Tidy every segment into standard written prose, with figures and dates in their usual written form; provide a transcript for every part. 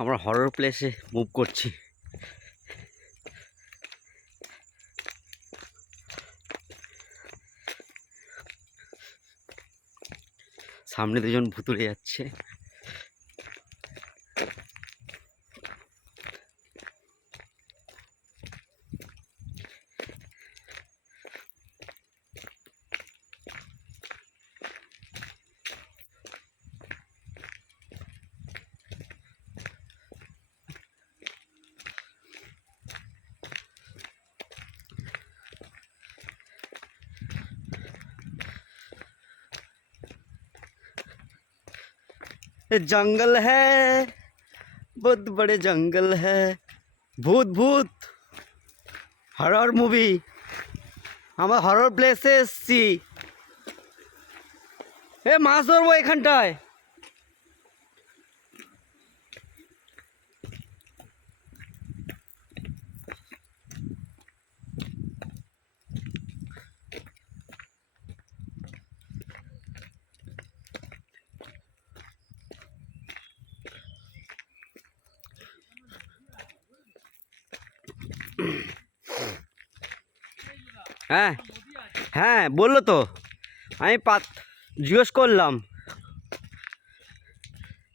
আমরা হরর প্লেসে মুভ করছি। সামনে দুজন ভুতুড়ে যাচ্ছে। जंगल है, बहुत बड़े जंगल है। भूत भूत हरर মুভি। আমরা হরর প্লেসে এসছি। এ মাছ ধরবো এখানটায়। হ্যাঁ হ্যাঁ বললো তো, আমি জিজ্ঞেস করলাম,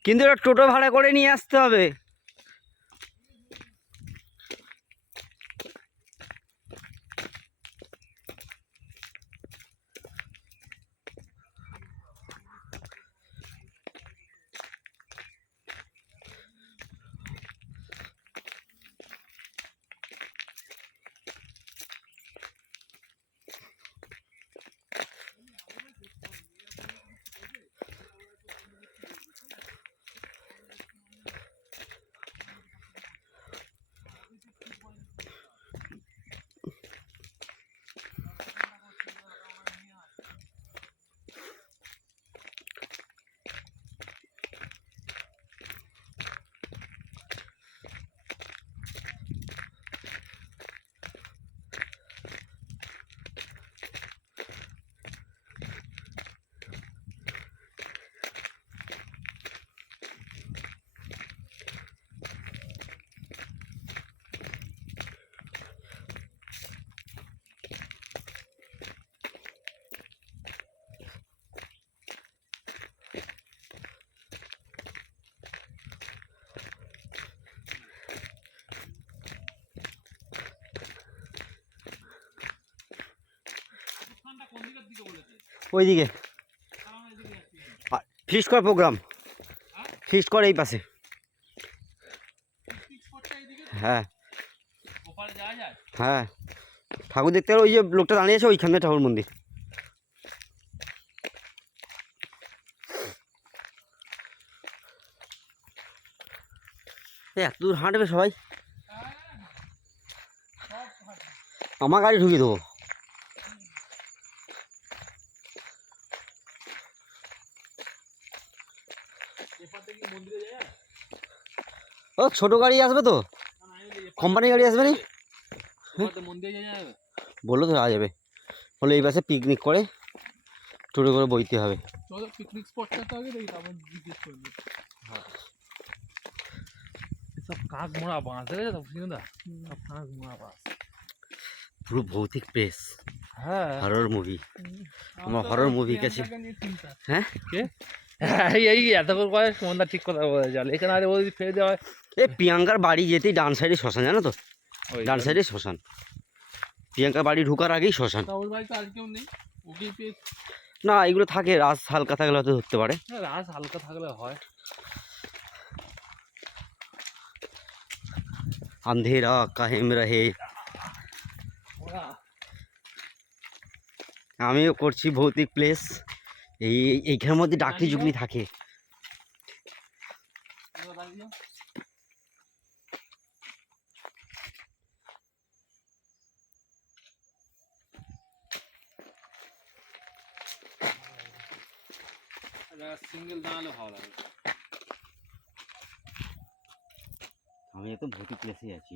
কিন্তু এটা টোটো ভাড়া করে নিয়ে আসতে হবে। ওইদিকে ফিস্ট করার প্রোগ্রাম, ফিস্ট করে এই পাশে। হ্যাঁ হ্যাঁ, ঠাকুর দেখতে গেলে ওই যে লোকটা দাঁড়িয়ে আছে ওইখানে ঠাকুর মন্দির। এত দূর হাঁটবে সবাই? আমার গাড়ি ঢুকিয়ে দেবো। ও ছোট গাড়ি আসবে তো, কোম্পানি গাড়ি আসবে নি? বললো তো যাওয়া যাবে, বলে এই পাশে পিকনিক করে টোটো করে বইতে হবে। পিকনিক স্পটটা তো আগে দেখি, তারপর জিজ্ঞেস করবি। সব কাক মোড়া বাঁশ দেখেছো তো দা, সব কাক মোড়া বাঁশ, পুরো ভৌতিক প্লেস। হ্যাঁ হরর মুভি, আমার হরর মুভি কাছে। হ্যাঁ এই এতক্ষণ করে সুমনদা ঠিক কথা বলে চল, এখানে আরে ওই ফেলে দেওয়া হয়। এই প্রিয়াঙ্কার বাড়ি যেতেই ডান সাইডে শ্মশান, জানো তো? ডান সাইডে শ্মশান, প্রিয়াঙ্কার বাড়ি ঢুকার আগেই শ্মশান। ওর বাড়িতে আর কেউ নেই, ওকেই পেয়ে। না এগুলো থাকে, রাস হালকা থাকলে হয়তো ধরতে পারে। রাস হালকা থাকলে হয়। আন্ধেরা কাহেম রহে। আমিও করছি ভৌতিক প্লেস। এইখানের মধ্যে ডাকলি জুগলি থাকে। সিঙ্গেল দাঁড়ালে ভালো লাগে। আমি তো ভৌতিক প্লেসে আছি।